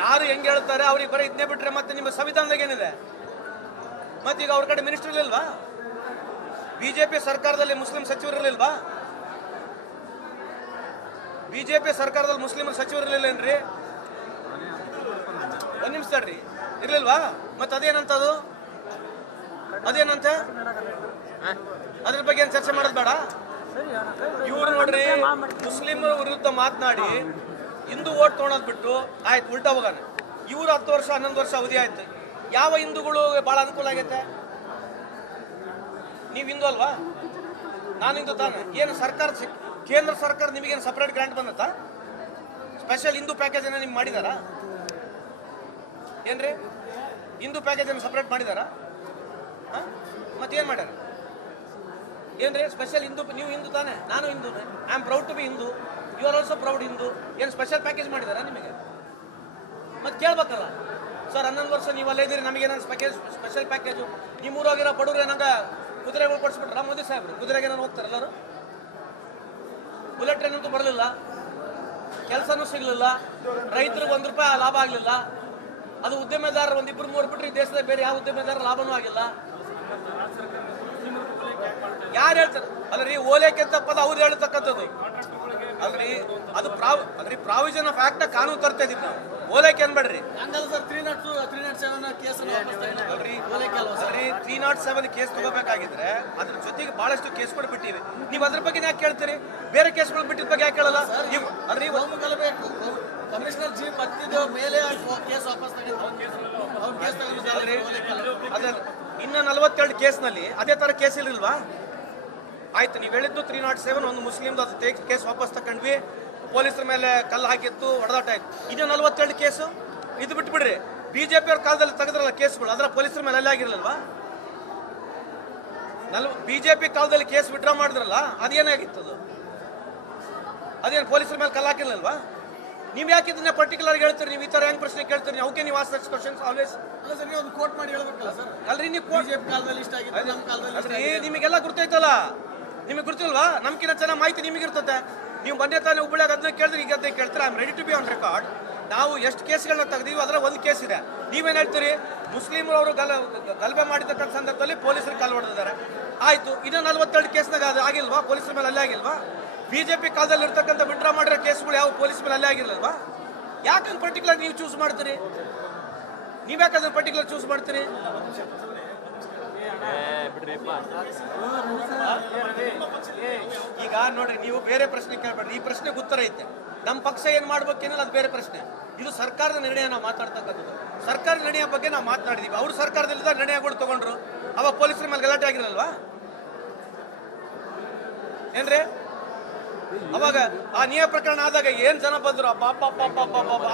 ಯಾರು ಹೆಂಗೆ ಹೇಳ್ತಾರೆ ಅವ್ರಿಗೆ ಬರೀ ಇದನ್ನೇ ಬಿಟ್ರೆ ಮತ್ತೆ ನಿಮ್ಮ ಸಂವಿಧಾನದಾಗ ಏನಿದೆ? ಮತ್ತೀಗ ಅವ್ರ ಕಡೆ ಮಿನಿಸ್ಟರ್ ಇರಲಿಲ್ವಾ? ಬಿಜೆಪಿ ಸರ್ಕಾರದಲ್ಲಿ ಮುಸ್ಲಿಂ ಸಚಿವರು ಇರಲಿಲ್ವಾ? ಬಿಜೆಪಿ ಸರ್ಕಾರದಲ್ಲಿ ಮುಸ್ಲಿಂ ಸಚಿವರು ಇರಲಿಲ್ಲೇನ್ರಿ? ಒಂದ್ ನಿಮಿಷ ತಡ್ರಿ, ಇರ್ಲಿಲ್ವಾ? ಮತ್ತೆ ಅದೇನಂತದು? ಅದೇನಂತ ಅದ್ರ ಬಗ್ಗೆ ಏನ್ ಚರ್ಚೆ ಮಾಡೋದು ಬೇಡ? ಇವ್ರು ನೋಡ್ರಿ ಮುಸ್ಲಿಮರ ವಿರುದ್ಧ ಮಾತನಾಡಿ ಹಿಂದೂ ಓಟ್ ತೊಗೊಳೋದ್ ಬಿಟ್ಟು ಆಯ್ತು ಉಲ್ಟಾ ಹೋಗೋಣ. ಇವ್ರು 10 ವರ್ಷ 11 ವರ್ಷ ಅವಧಿ ಆಯ್ತು. ಯಾವ ಹಿಂದೂಗಳು ಬಹಳ ಅನುಕೂಲ ಆಗೈತೆ? ನೀವು ಹಿಂದೂ ಅಲ್ವಾ? ನಾನು ಹಿಂದೂ ತಾನೆ. ಏನು ಸರ್ಕಾರ, ಕೇಂದ್ರ ಸರ್ಕಾರ ನಿಮಗೇನು ಸಪರೇಟ್ ಗ್ರಾಂಟ್ ಬಂದತ್ತ? ಸ್ಪೆಷಲ್ ಹಿಂದೂ ಪ್ಯಾಕೇಜ್ ಅನ್ನ ನಿಮ್ಗೆ ಮಾಡಿದಾರಾ ಏನ್ರಿ? ಹಿಂದೂ ಪ್ಯಾಕೇಜ್ ಅನ್ನು ಸಪರೇಟ್ ಮಾಡಿದಾರಾ? ಮತ್ತೇನು ಮಾಡ್ಯಾರ ಏನ್ರಿ? ಸ್ಪೆಷಲ್ ಹಿಂದೂ, ನೀವು ಹಿಂದೂ ತಾನೆ, ನಾನು Hindu. I am proud to be Hindu, you are also proud Hindu. ಏನು ಸ್ಪೆಷಲ್ ಪ್ಯಾಕೇಜ್ ಮಾಡಿದಾರಾ ನಿಮಗೆ? ಮತ್ತೆ ಕೇಳ್ಬೇಕಲ್ಲ ಸರ್, 11 ವರ್ಷ ನೀವು ಅಲ್ಲೇ ಇದ್ದೀರಿ, ನಮಗೇನ ಸ್ಪೆಷಲ್ ಪ್ಯಾಕೇಜು? ನಿಮ್ಮೂರಾಗಿರೋ ಬಡವ್ರು ಏನಂಗ ಕುದುರೆಗಳು ಕೊಡಿಸ್ಬಿಟ್ರ ಮೋದಿ ಸಾಹೇಬ್ರು? ಕುದುರೆಗೆ ನಾನು ಹೋಗ್ತಾರೆ ಎಲ್ಲರೂ. ಬುಲೆಟ್ ಟ್ರೈನ್ ಅಂತೂ ಬರಲಿಲ್ಲ, ಕೆಲಸನೂ ಸಿಗಲಿಲ್ಲ, ರೈತರಿಗೆ ₹1 ಲಾಭ ಆಗಲಿಲ್ಲ. ಅದು ಉದ್ಯಮೆದಾರರು 1-2-3 ಬಿಟ್ಟರೆ ದೇಶದ ಬೇರೆ ಯಾವ ಉದ್ಯಮೆದಾರರ ಲಾಭನೂ ಆಗಿಲ್ಲ. ಯಾರು ಹೇಳ್ತಾರೆ? ಅಲ್ರಿ, ಓಲೈಕೆ ಅಂತ ಪದ ಅವ್ರು ಹೇಳ್ತಕ್ಕಂಥದ್ದು ಅಲ್ರಿ. ಅದು ಪ್ರಾವಿಷನ್ ಆಫ್ ಆಕ್ಟ್ ಕಾನೂನು ತರ್ತಾ ಇದೀವಿ ನಾವು. ಓಲೈಕೆ ಅನ್ಬೇಡ್ರಿ. ಹಂಗಲ್ಲ ಸರ್, 307 ಕೇಸ್ ಅಲ್ರಿ, 307 ಕೇಸ್ ತಗೋಬೇಕಾಗಿದ್ರೆ ಅದ್ರ ಜೊತೆಗೆ ಬಹಳಷ್ಟು ಕೇಸ್ಗಳು ಬಿಟ್ಟಿವೆ. ನೀವು ಅದ್ರ ಬಗ್ಗೆ ಯಾಕೆ ಕೇಳ್ತೀರಿ? ಬೇರೆ ಕೇಸ್ಗಳು ಬಿಟ್ಟಿದ ಬಗ್ಗೆ ಯಾಕೆ ಕೇಳಲ್ಲ? ನೀವು ಅಲ್ರಿ, ಕಲಬೇಕು. ಕಮಿಷನರ್ ಜಿ ಬರ್ತಿದ್ದೇವೆ ಮೇಲೆ ಕೇಸ್ ವಾಪಸ್ ಅಲ್ರಿ, ಅದ ಇನ್ನ 42 ಕೇಸ್ನಲ್ಲಿ ಅದೇ ತರ ಕೇಸ್ ಇರಲಿಲ್ವಾ? ಆಯ್ತು, ನೀವು ಹೇಳಿದ್ದು 307 ಒಂದು ಮುಸ್ಲಿಮ್ದು ಅದು ಕೇಸ್ ವಾಪಸ್ ತಕೊಂಡ್ವಿ, ಪೊಲೀಸರ ಮೇಲೆ ಕಲ್ಲು ಹಾಕಿತ್ತು, ಹೊಡೆದಾಟ ಆಯ್ತು. ಇನ್ನು 42 ಕೇಸು ಇದು ಬಿಟ್ಬಿಡ್ರಿ. ಬಿಜೆಪಿ ಅವ್ರ ಕಾಲದಲ್ಲಿ ತೆಗೆದ್ರಲ್ಲ ಕೇಸ್ಗಳು, ಅದರ ಪೊಲೀಸರ ಮೇಲೆ ಅಲ್ಲೇ ಆಗಿರ್ಲಿಲ್ವಾ? ಬಿಜೆಪಿ ಕಾಲದಲ್ಲಿ ಕೇಸ್ ವಿಡ್ರಾ ಮಾಡಿದ್ರಲ್ಲ, ಅದೇನಾಗಿತ್ತು? ಅದೇನು ಪೊಲೀಸರ ಮೇಲೆ ಕಲ್ಲು ಹಾಕಿರ್ಲಿಲ್ವಾ? ನೀವು ಯಾಕೆ ಇದನ್ನ ಪರ್ಟಿಕ್ಯುಲರ್ ಹೇಳ್ತೀರಿ? ನೀವು ಈ ತರ ಹೆಂಗ್ ಪ್ರಶ್ನೆ ಕೇಳ್ತೀರಿ? ಅವಕ್ಕೆ ನೀವು ಆಸ್ ಸಚ್ ಕ್ವಶನ್ಸ್ ಆಲ್ವೇಸ್. ಅಲ್ಲ ಸರ್, ನೀವು ಒಂದು ಕೋಟ್ ಮಾಡಿ ಹೇಳ್ಬೇಕಲ್ಲ ಸರ್. ಅಲ್ರಿ, ನೀವು ಕೋಟ್ ಕಾಲದಲ್ಲಿ ಇಷ್ಟ ಆಗಿದೆ, ನಮ್ಮ ಕಾಲದಲ್ಲಿ ನಿಮಗೆಲ್ಲ ಗುರ್ತೈತಲ್ಲ, ನಿಮಗೆ ಗುರ್ತಿಲ್ವಾ? ನಮ್ಕಿನ್ನ ಚೆನ್ನಾಗಿ ಮಾಹಿತಿ ನಿಮಗಿರ್ತದೆ. ನೀವು ಮೊನ್ನೆ ತಾನೇ ಹುಬ್ಬಳ್ಳಿಯಾಗ ಅದನ್ನ ಕೇಳಿದ್ರೆ ಈಗ ಅದನ್ನ ಕೇಳ್ತೀರಾ? I am ready to be on record. ನಾವು ಎಷ್ಟು ಕೇಸ್ಗಳನ್ನ ತೆಗೆದೀವಿ ಅದರ ಒಂದು ಕೇಸ್ ಇದೆ. ನೀವೇನು ಹೇಳ್ತೀರಿ? ಮುಸ್ಲಿಮರು ಅವರು ಗಲಭೆ ಮಾಡಿರ್ತಕ್ಕಂಥ ಸಂದರ್ಭದಲ್ಲಿ ಪೊಲೀಸರು ಕಾಲು ಹೊಡೆದಿದ್ದಾರೆ. ಆಯ್ತು, ಇನ್ನು 42 ಕೇಸ್ನಾಗ ಅದು ಆಗಿಲ್ವಾ? ಪೊಲೀಸರ ಮೇಲೆ ಅಲ್ಲೇ ಆಗಿಲ್ವಾ? ಬಿಜೆಪಿ ಕಾಲದಲ್ಲಿ ಇರ್ತಕ್ಕಂಥ ವಿಡ್ರಾ ಮಾಡಿರೋ ಕೇಸ್ಗಳು ಯಾವ ಪೊಲೀಸ್ ಮೇಲೆ ಅಲ್ಲೇ ಆಗಿರ್ಲಿಲ್ವಾ? ಯಾಕಂದ್ರೆ ಪರ್ಟಿಕ್ಯುಲರ್ ನೀವು ಚೂಸ್ ಮಾಡ್ತೀರಿ? ನೀವ್ ಯಾಕಂದ್ರೆ ಪರ್ಟಿಕ್ಯುಲರ್ ಚೂಸ್ ಮಾಡ್ತೀರಿ? ಈಗ ನೋಡ್ರಿ, ನೀವು ಬೇರೆ ಪ್ರಶ್ನೆ ಕೇಳಬೇಡ್ರಿ. ಈ ಪ್ರಶ್ನೆಗೆ ಉತ್ತರ ಐತೆ. ನಮ್ಮ ಪಕ್ಷ ಏನ್ ಮಾಡ್ಬೇಕೇನಲ್ಲ ಅದು ಬೇರೆ ಪ್ರಶ್ನೆ. ಇದು ಸರ್ಕಾರದ ನಿರ್ಣಯ ನಾವು ಮಾತಾಡ್ತಕ್ಕಂಥದ್ದು. ಸರ್ಕಾರದ ನಿರ್ಣಯ ಬಗ್ಗೆ ನಾವು ಮಾತನಾಡಿದೀವಿ. ಅವ್ರು ಸರ್ಕಾರದಲ್ಲಿದ್ದ ನಿರ್ಣಯಗಳು ತಗೊಂಡ್ರು, ಅವಾಗ ಪೊಲೀಸರ ಮೇಲೆ ಗಲಾಟೆ ಆಗಿರಲ್ವಾ? ಏನ್ರಿ? ಅವಾಗ ಆ ನಿಯ ಪ್ರಕರಣ ಆದಾಗ ಏನ್ ಜನ ಬಂದ್ರು,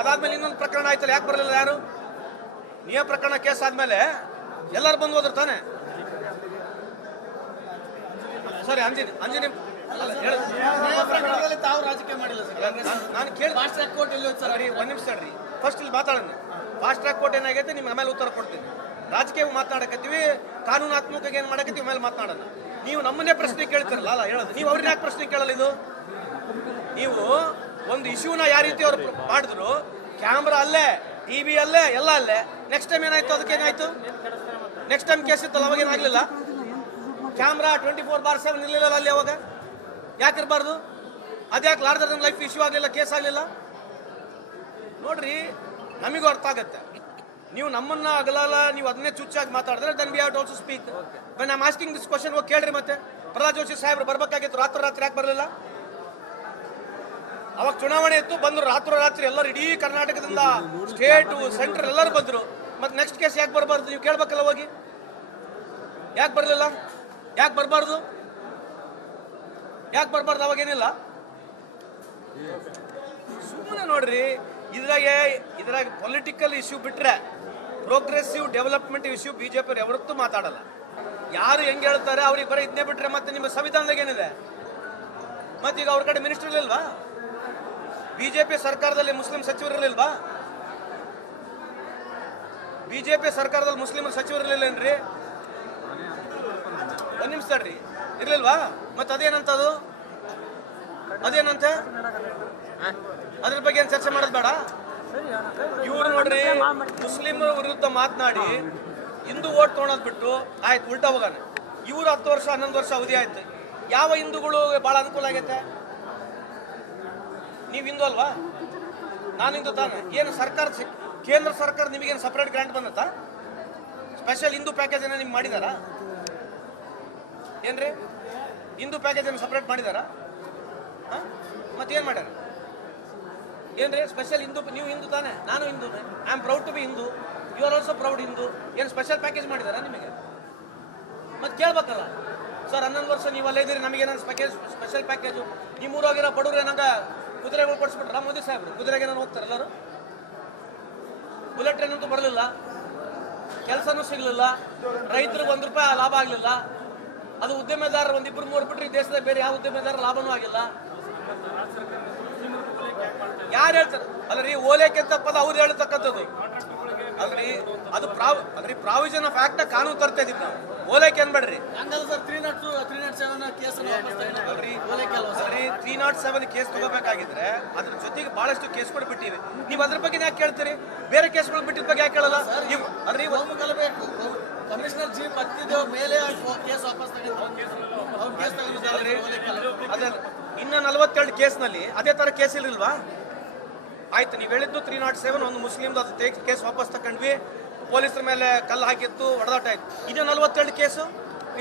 ಅದಾದ್ಮೇಲೆ ಇನ್ನೊಂದು ಪ್ರಕರಣ ಆಯ್ತಲ್ಲ, ಯಾಕೆ ಬರಲಿಲ್ಲ ಯಾರು? ನಿಯ ಪ್ರಕರಣ ಕೇಸ್ ಆದ್ಮೇಲೆ ಎಲ್ಲರೂ ಬಂದು ಹೋದ್ರು ತಾನೆ. ಸಾರಿ, ಅಂಜನಿ ಪ್ರಕರಣದಲ್ಲಿ ತಾವು ರಾಜಕೀಯ ಮಾಡಿಲ್ಲ ಸರ್. ನಾನು ಕೇಳಿ ಫಾಸ್ಟ್ ಟ್ರ್ಯಾಕ್ ಕೋರ್ಟ್ ಎಲ್ಲಿ ಸರ್? ಒಂದ್ ನಿಮಿಷ ತಡ್ರಿ, ಫಸ್ಟ್ ಇಲ್ಲಿ ಮಾತಾಡೋಣ. ಫಾಸ್ಟ್ ಟ್ರ್ಯಾಕ್ ಕೋರ್ಟ್ ಏನಾಗೈತೆ ನಿಮ್ಗೆ ಆಮೇಲೆ ಉತ್ತರ ಕೊಡ್ತೀನಿ. ರಾಜಕೀಯ ಮಾತಾಡಕತ್ತೀವಿ, ಕಾನೂನಾತ್ಮಕ ಏನ್ ಮಾಡಕತ್ತೀವಿ ಆಮೇಲೆ ಮಾತನಾಡೋಣ. ನೀವು ನಮ್ಮನ್ನೇ ಪ್ರಶ್ನೆ ಕೇಳ್ತಿರಲ್ಲ, ಅಲ್ಲ ಹೇಳೋದು. ನೀವು ಅವ್ರನ್ನ ಯಾಕೆ ಪ್ರಶ್ನೆ ಕೇಳಲ್ಲ? ಇದು ನೀವು ಒಂದು ಇಶ್ಯೂನ ಯಾವ ರೀತಿ ಅವ್ರು ಮಾಡಿದ್ರು, ಕ್ಯಾಮ್ರಾ ಅಲ್ಲೇ, ಟಿವಿ ಅಲ್ಲೇ, ಎಲ್ಲ ಅಲ್ಲೇ. ನೆಕ್ಸ್ಟ್ ಟೈಮ್ ಏನಾಯ್ತು? ಅದಕ್ಕೆ ಏನಾಯ್ತು? ನೆಕ್ಸ್ಟ್ ಟೈಮ್ ಕೇಸ್ ಇತ್ತಲ್ಲ, ಅವಾಗ ಏನಾಗ್ಲಿಲ್ಲ? ಕ್ಯಾಮ್ರಾ 24/7 ಇರ್ಲಿಲ್ಲ ಅಲ್ಲಿ. ಅವಾಗ ಯಾಕಿರ್ಬಾರ್ದು? ಅದ್ಯಾಕೆ ಲಾರ್ಜರ್ ದನ್ ಲೈಫ್ ಇಶ್ಯೂ ಆಗಲಿಲ್ಲ, ಕೇಸ್ ಆಗಲಿಲ್ಲ? ನೋಡ್ರಿ, ನಮಗೂ ಅರ್ಥ ಆಗತ್ತೆ. ನೀವು ನಮ್ಮನ್ನ ಅಗಲಲ್ಲ, ನೀವು ಅದನ್ನೇ ಚುಚ್ಚಾಗಿ ಮಾತಾಡಿದ್ರೆ then we have to also speak. When I am asking this question, ಹೋಗಿ ಕೇಳ್ರಿ. ಮತ್ತೆ ಪ್ರಹ್ಲಾದ್ ಜೋಶಿ ಸಾಹೇಬ್ರು ಬರ್ಬೇಕಾಗಿತ್ತು, ರಾತ್ರಿ ಯಾಕೆ ಬರಲಿಲ್ಲ? ಅವಾಗ ಚುನಾವಣೆ ಇತ್ತು, ಬಂದ್ರು ರಾತ್ರಿ ಎಲ್ಲರೂ, ಇಡೀ ಕರ್ನಾಟಕದಿಂದ ಸ್ಟೇಟು ಸೆಂಟ್ರಲ್ ಎಲ್ಲರೂ ಬಂದ್ರು. ಮತ್ತೆ ನೆಕ್ಸ್ಟ್ ಕೇಸ್ ಯಾಕೆ ಬರಬಾರ್ದು? ನೀವು ಕೇಳ್ಬೇಕಲ್ಲ ಹೋಗಿ. ಯಾಕೆ ಬರಲಿಲ್ಲ? ಯಾಕೆ ಬರಬಾರ್ದು? ಅವಾಗೇನಿಲ್ಲ. ಸುಮ್ಮನೆ ನೋಡ್ರಿ, ಇದ್ರಾಗ ಪೊಲಿಟಿಕಲ್ ಇಶ್ಯೂ ಬಿಟ್ರೆ ಪ್ರೋಗ್ರೆಸಿವ್ ಡೆವಲಪ್ಮೆಂಟ್ ಇಶ್ಯೂ ಬಿಜೆಪಿ ಯಾವತ್ತೂ ಮಾತಾಡಲ್ಲ. ಯಾರು ಹೆಂಗೆ ಹೇಳ್ತಾರೆ ಅವ್ರಿಗೆ ಬರೀ ಇದನ್ನೇ ಬಿಟ್ರೆ ಮತ್ತೆ ನಿಮ್ಮ ಸಂವಿಧಾನದಾಗ ಏನಿದೆ? ಮತ್ತೀಗ ಅವ್ರ ಕಡೆ ಮಿನಿಸ್ಟರ್ ಇರಲಿಲ್ವಾ? ಬಿಜೆಪಿ ಸರ್ಕಾರದಲ್ಲಿ ಮುಸ್ಲಿಂ ಸಚಿವರು ಇರಲಿಲ್ವಾ? ಬಿಜೆಪಿ ಸರ್ಕಾರದಲ್ಲಿ ಮುಸ್ಲಿಮರ ಸಚಿವರು ಇರಲಿಲ್ಲೇನ್ರಿ? ಒಂದ್ ನಿಮಿಷ ತಡ್ರಿ, ಇರ್ಲಿಲ್ವಾ? ಮತ್ತೆ ಅದೇನಂತದು? ಅದೇನಂತೆ ಅದ್ರ ಬಗ್ಗೆ ಏನ್ ಚರ್ಚೆ ಮಾಡೋದು ಬೇಡ? ಇವ್ರು ನೋಡ್ರಿ ಮುಸ್ಲಿಮರ ವಿರುದ್ಧ ಮಾತನಾಡಿ ಹಿಂದೂ ಓಟ್ ತೊಗೊಳೋದ್ ಬಿಟ್ಟು ಆಯ್ತು ಉಲ್ಟಾ ಹೋಗಾನೆ. ಇವ್ರು 10 ವರ್ಷ 11 ವರ್ಷ ಅವಧಿ ಆಯ್ತು. ಯಾವ ಹಿಂದೂಗಳು ಬಹಳ ಅನುಕೂಲ ಆಗೈತೆ? ನೀವು ಹಿಂದೂ ಅಲ್ವಾ? ನಾನು ಹಿಂದೂ ತಾನೆ. ಏನು ಸರ್ಕಾರ, ಕೇಂದ್ರ ಸರ್ಕಾರ ನಿಮಗೇನು ಸಪ್ರೇಟ್ ಗ್ರಾಂಟ್ ಬಂದತ್ತಾ? ಸ್ಪೆಷಲ್ ಹಿಂದೂ ಪ್ಯಾಕೇಜ್ ಏನೋ ನಿಮ್ಗೆ ಮಾಡಿದಾರಾ? ಏನ್ರಿ ಹಿಂದೂ ಪ್ಯಾಕೇಜ್ ಏನು ಸಪ್ರೇಟ್ ಮಾಡಿದಾರಾ? ಮತ್ತೇನು ಮಾಡ್ಯಾರ? ಏನ್ರಿ ಸ್ಪೆಷಲ್ ಹಿಂದೂ? ನೀವು ಹಿಂದೂ ತಾನೆ, ನಾನು Hindu. I am proud to be Hindu. You are also proud Hindu. ಏನು ಸ್ಪೆಷಲ್ ಪ್ಯಾಕೇಜ್ ಮಾಡಿದಾರಾ ನಿಮಗೆ? ಮತ್ತೆ ಕೇಳ್ಬೇಕಲ್ಲ ಸರ್, 11 ವರ್ಷ ನೀವು ಅಲ್ಲೇ ಇದ್ದೀರಿ, ನಮಗೇನೋ ಸ್ಪೆಷಲ್ ಪ್ಯಾಕೇಜು. ನಿಮ್ಮೂರಾಗಿರೋ ಬಡವ್ರು ಏನಂಗ ಕುದುರೆಗಳು ಕೊಡಿಸ್ಬಿಟ್ರ ಮೋದಿ ಸಾಹೇಬ್ರು? ಕುದುರೆಗೆ ನಾನು ಹೋಗ್ತಾರೆ ಎಲ್ಲರೂ. ಬುಲೆಟ್ ಟ್ರೈನ್ ಅಂತೂ ಬರಲಿಲ್ಲ, ಕೆಲಸನೂ ಸಿಗಲಿಲ್ಲ, ರೈತರಿಗೆ ₹1 ಲಾಭ ಆಗಲಿಲ್ಲ. ಅದು ಉದ್ಯಮೆದಾರರು 1-2-3 ಬಿಟ್ಟರೆ ದೇಶದ ಬೇರೆ ಯಾವ ಉದ್ಯಮೆದಾರ ಲಾಭನೂ ಆಗಿಲ್ಲ. ಯಾರು ಹೇಳ್ತಾರೆ? ಅಲ್ರಿ ಓಲೇಕೆ ಅಂತ ಪದ ಅವ್ರು ಹೇಳ್ತಕ್ಕಂಥದ್ದು ಅಲ್ರಿ. ಅದು ಪ್ರಾವಿಷನ್ ಆಫ್ ಆಕ್ಟ್ ಕಾನೂನು ತರ್ತಾ ಇದೀವಿ ನಾವು. ಓಲೇಕೆ ಅನ್ಬೇಡ್ರಿ. ಹಂಗಲ್ಲ ಸರ್, 307 ಕೇಸ್ ಅಲ್ರಿ 307 ಕೇಸ್ ತಗೋಬೇಕಾಗಿದ್ರೆ ಅದ್ರ ಜೊತೆಗೆ ಬಹಳಷ್ಟು ಕೇಸ್ಗಳು ಬಿಟ್ಟಿವೆ. ನೀವು ಅದ್ರ ಬಗ್ಗೆ ಯಾಕೆ ಕೇಳ್ತೀರಿ? ಬೇರೆ ಕೇಸ್ಗಳು ಬಿಟ್ಟಿದ ಬಗ್ಗೆ ಯಾಕೆ ಕೇಳಲ್ಲ? ನೀವು ಅಲ್ರಿ ಕಲಬೇಕು. ಕಮಿಷನರ್ ಜಿ ಬತ್ತಿದ ಮೇಲೆ ಕೇಸ್ ವಾಪಸ್ ಅಲ್ರಿ ಅದೇ ಇನ್ನ 42 ಕೇಸ್ನಲ್ಲಿ ಅದೇ ತರ ಕೇಸ್ ಇರಲಿಲ್ವಾ? ಆಯ್ತು, ನೀವು ಹೇಳಿದ್ದು 307 ಒಂದು ಮುಸ್ಲಿಮ್ದು ಅದು ಕೇಸ್ ವಾಪಸ್ ತಕೊಂಡ್ವಿ, ಪೊಲೀಸರ ಮೇಲೆ ಕಲ್ಲು ಹಾಕಿತ್ತು, ಹೊಡೆದಾಟ ಆಯ್ತು. ಇನ್ನು 42 ಕೇಸು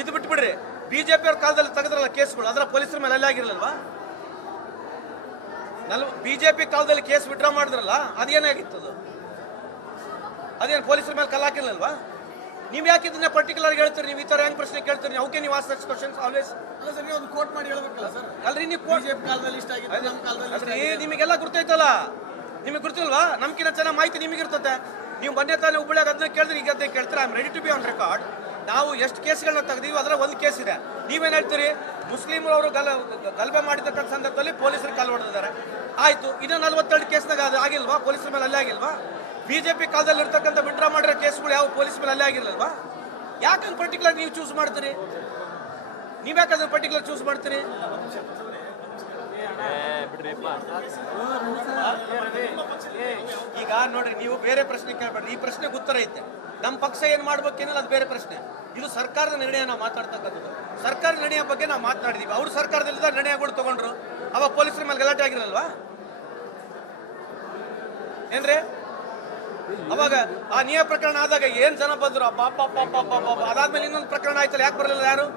ಇದು ಬಿಟ್ಬಿಡ್ರಿ. ಬಿಜೆಪಿ ಅವ್ರ ಕಾಲದಲ್ಲಿ ತೆಗೆದ್ರಲ್ಲ ಕೇಸ್ಗಳು, ಅದರ ಪೊಲೀಸರ ಮೇಲೆ ಅಲ್ಲೇ ಆಗಿರ್ಲಿಲ್ವಾ? ಬಿಜೆಪಿ ಕಾಲದಲ್ಲಿ ಕೇಸ್ ವಿಡ್ರಾ ಮಾಡಿದ್ರಲ್ಲ, ಅದೇನಾಗಿತ್ತು? ಅದು ಅದೇನು ಪೊಲೀಸರ ಮೇಲೆ ಕಲ್ಲು ಹಾಕಿರ್ಲಿಲ್ವಾ? ನೀವು ಯಾಕೆ ಇದನ್ನ ಪರ್ಟಿಕ್ಯುಲರ್ ಹೇಳ್ತೀರಿ? ನೀವು ಈ ತರ ಹೆಂಗ್ ಪ್ರಶ್ನೆ ಕೇಳ್ತೀರಿ? ಅವಕ್ಕೆ ನೀವು ಆಸ್ ನೆಕ್ಸ್ಟ್ ಕ್ವಶನ್ಸ್ ಆಲ್ವೇಸ್ ಒಂದು ಕೋಟ್ ಮಾಡಿ ಹೇಳ್ಬೇಕಲ್ಲ ಸರ್. ಅಲ್ರಿ ನೀವು ಬಿಜೆಪಿ ಕಾಲದಲ್ಲಿ ಇಷ್ಟ ಆಗಿದೆ, ನಮ್ಮ ಕಾಲದಲ್ಲಿ ನಿಮಗೆಲ್ಲ ಗುರ್ತೈತಲ್ಲ, ನಿಮಗೆ ಗುರ್ತಿಲ್ವಾ? ನಮ್ಗಿನ್ನ ಚೆನ್ನಾಗಿ ಮಾಹಿತಿ ನಿಮಗೆ ಇರ್ತದೆ. ನೀವು ಮೊನ್ನೆ ತಾನೇ ಹುಬ್ಬಳ್ಳಿಯಾಗ ಅದನ್ನ ಕೇಳಿದ್ರೆ ಈಗ ಅದನ್ನ ಕೇಳ್ತೀರಾ? I am ready to be on record. ನಾವು ಎಷ್ಟು ಕೇಸ್ಗಳನ್ನ ತೆಗೆದೀವಿ ಅದರ ಒಂದು ಕೇಸ್ ಇದೆ. ನೀವೇನು ಹೇಳ್ತೀರಿ? ಮುಸ್ಲಿಮರು ಅವರು ಗಲಭೆ ಮಾಡಿರ್ತಕ್ಕಂಥ ಸಂದರ್ಭದಲ್ಲಿ ಪೊಲೀಸರು ಕಲ್ಲು ಹೊಡೆದಿದ್ದಾರೆ. ಆಯ್ತು, ಇನ್ನು 42 ಕೇಸ್ನಾಗ ಅದು ಆಗಿಲ್ವಾ? ಪೊಲೀಸರ ಮೇಲೆ ಅಲ್ಲೇ ಆಗಿಲ್ವಾ? ಬಿಜೆಪಿ ಕಾಲದಲ್ಲಿ ಇರ್ತಕ್ಕಂಥ ವಿಡ್ರಾ ಮಾಡಿರೋ ಕೇಸ್ಗಳು ಯಾವ ಪೊಲೀಸ್ ಮೇಲೆ ಅಲ್ಲೇ ಆಗಿರ್ಲಿಲ್ವಾ? ಯಾಕಂದ್ರೆ ಪರ್ಟಿಕ್ಯುಲರ್ ನೀವು ಚೂಸ್ ಮಾಡ್ತೀರಿ? ನೀವ್ ಯಾಕಂದ್ರೆ ಪರ್ಟಿಕ್ಯುಲರ್ ಚೂಸ್ ಮಾಡ್ತೀರಿ? ಈಗ ನೋಡ್ರಿ, ನೀವು ಬೇರೆ ಪ್ರಶ್ನೆ ಕೇಳ್ಬೇಡ್ರಿ. ಈ ಪ್ರಶ್ನೆಗೆ ಉತ್ತರ ಐತೆ. ನಮ್ಮ ಪಕ್ಷ ಏನ್ ಮಾಡ್ಬೇಕೇನಲ್ಲ ಅದು ಬೇರೆ ಪ್ರಶ್ನೆ. ಇದು ಸರ್ಕಾರದ ನಿರ್ಣಯ ನಾವು ಮಾತಾಡ್ತಕ್ಕಂಥದ್ದು. ಸರ್ಕಾರದ ನಿರ್ಣಯ ಬಗ್ಗೆ ನಾವು ಮಾತನಾಡಿದೀವಿ. ಅವ್ರು ಸರ್ಕಾರದಲ್ಲಿದ್ದ ನಿರ್ಣಯಗಳು ತಗೊಂಡ್ರು, ಅವಾಗ ಪೊಲೀಸರ ಮೇಲೆ ಗಲಾಟೆ ಆಗಿರಲ್ವಾ? ಏನ್ರಿ ಅವಾಗ ಆ ನಿಯಮ ಪ್ರಕರಣ ಆದಾಗ ಏನ್ ಜನ ಬಂದ್ರು? ಅದಾದ್ಮೇಲೆ ಇನ್ನೊಂದು ಪ್ರಕರಣ ಆಯ್ತಲ್ಲ, ಯಾಕೆ ಬರಲಿಲ್ಲ ಯಾರು?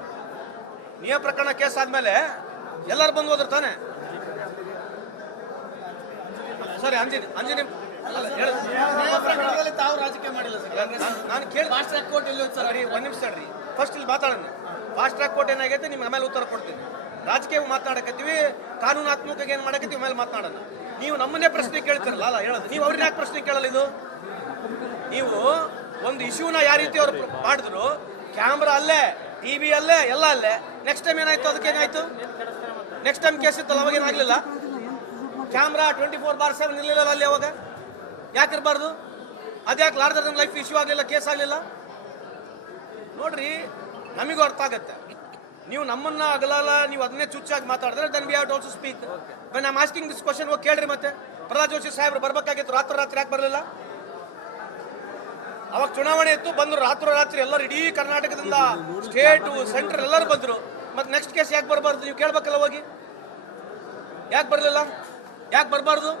ನಿಯಮ ಪ್ರಕರಣ ಕೇಸ್ ಆದ್ಮೇಲೆ ಎಲ್ಲರೂ ಬಂದು ಹೋದ್ರು ತಾನೆ. ಸಾರಿ, ಅಂಜನಿ ತಾವು ರಾಜಕೀಯ ಮಾಡಿಲ್ಲ ಸರ್. ನಾನು ಕೇಳಿ ಫಾಸ್ಟ್ ಟ್ರ್ಯಾಕ್ ಕೋರ್ಟ್ ಇಲ್ಲಿ ಸರ್. ಒಂದ್ ನಿಮಿಷ ತಡ್ರಿ, ಫಸ್ಟ್ ಇಲ್ಲಿ ಮಾತಾಡೋಣ. ಫಾಸ್ಟ್ ಟ್ರ್ಯಾಕ್ ಕೋರ್ಟ್ ಏನಾಗೈತೆ ನಿಮ್ಗೆ ಆಮೇಲೆ ಉತ್ತರ ಕೊಡ್ತೀನಿ. ರಾಜಕೀಯ ಮಾತಾಡಕತ್ತೀವಿ, ಕಾನೂನಾತ್ಮಕ ಏನ್ ಮಾಡಕತ್ತೀವಿ ಆಮೇಲೆ ಮಾತನಾಡೋಣ. ನೀವು ನಮ್ಮನ್ನೇ ಪ್ರಶ್ನೆ ಕೇಳ್ತಿರಲ್ಲ, ಅಲ್ಲ ಹೇಳೋದು. ನೀವು ಅವ್ರನ್ನ ಯಾಕೆ ಪ್ರಶ್ನೆ ಕೇಳಲ್ಲ? ಇದು ನೀವು ಒಂದು ಇಶ್ಯೂನ ಯಾವ ರೀತಿ ಅವ್ರು ಮಾಡಿದ್ರು, ಕ್ಯಾಮ್ರಾ ಅಲ್ಲೇ, ಟಿವಿ ಅಲ್ಲೇ, ಎಲ್ಲ ಅಲ್ಲೇ. ನೆಕ್ಸ್ಟ್ ಟೈಮ್ ಏನಾಯ್ತು? ಅದಕ್ಕೆ ಏನಾಯ್ತು? ನೆಕ್ಸ್ಟ್ ಟೈಮ್ ಕೇಸ್ ಇತ್ತಲ್ಲ, ಅವಾಗ ಏನಾಗ್ಲಿಲ್ಲ? ಕ್ಯಾಮ್ರಾ 24/7 ಇರಲಿಲ್ಲ ಅಲ್ಲಿ. ಅವಾಗ ಯಾಕಿರಬಾರ್ದು? ಅದ್ಯಾಕೆ ಲಾರ್ಜರ್ ದನ್ ಲೈಫ್ ಇಶ್ಯೂ ಆಗಲಿಲ್ಲ, ಕೇಸ್ ಆಗಲಿಲ್ಲ? ನೋಡ್ರಿ, ನಮಗೂ ಅರ್ಥ ಆಗತ್ತೆ. ನೀವು ನಮ್ಮನ್ನ ಅಗಲಲ್ಲ, ನೀವು ಅದನ್ನೇ ಚುಚ್ಚಾಗಿ ಮಾತಾಡಿದ್ರೆ then we have to also speak. When I am asking this question ಹೋಗಿ ಕೇಳ್ರಿ. ಮತ್ತೆ ಪ್ರಹ್ಲಾದ್ ಜೋಶಿ ಸಾಹೇಬ್ರು ಬರ್ಬೇಕಾಗಿತ್ತು, ರಾತ್ರಿ ಯಾಕೆ ಬರಲಿಲ್ಲ? ಅವಾಗ ಚುನಾವಣೆ ಇತ್ತು, ಬಂದ್ರು ರಾತ್ರಿ ಎಲ್ಲರೂ, ಇಡೀ ಕರ್ನಾಟಕದಿಂದ ಸ್ಟೇಟು ಸೆಂಟ್ರಲ್ ಎಲ್ಲರೂ ಬಂದ್ರು. ಮತ್ತೆ ನೆಕ್ಸ್ಟ್ ಕೇಸ್ ಯಾಕೆ ಬರಬಾರ್ದು? ನೀವು ಕೇಳ್ಬೇಕಲ್ಲ ಹೋಗಿ. ಯಾಕೆ ಬರಲಿಲ್ಲ? ಯಾಕೆ ಬರಬಾರ್ದು?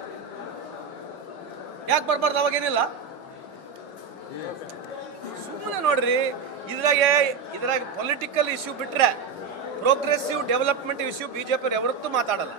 ಅವಾಗೇನಿಲ್ಲ. ಸುಮ್ಮನೆ ನೋಡ್ರಿ, ಇದ್ರಾಗ ಪೊಲಿಟಿಕಲ್ ಇಶ್ಯೂ ಬಿಟ್ರೆ ಪ್ರೋಗ್ರೆಸಿವ್ ಡೆವಲಪ್ಮೆಂಟ್ ಇಶ್ಯೂ ಬಿಜೆಪಿ ಯಾವತ್ತೂ ಮಾತಾಡಲ್ಲ.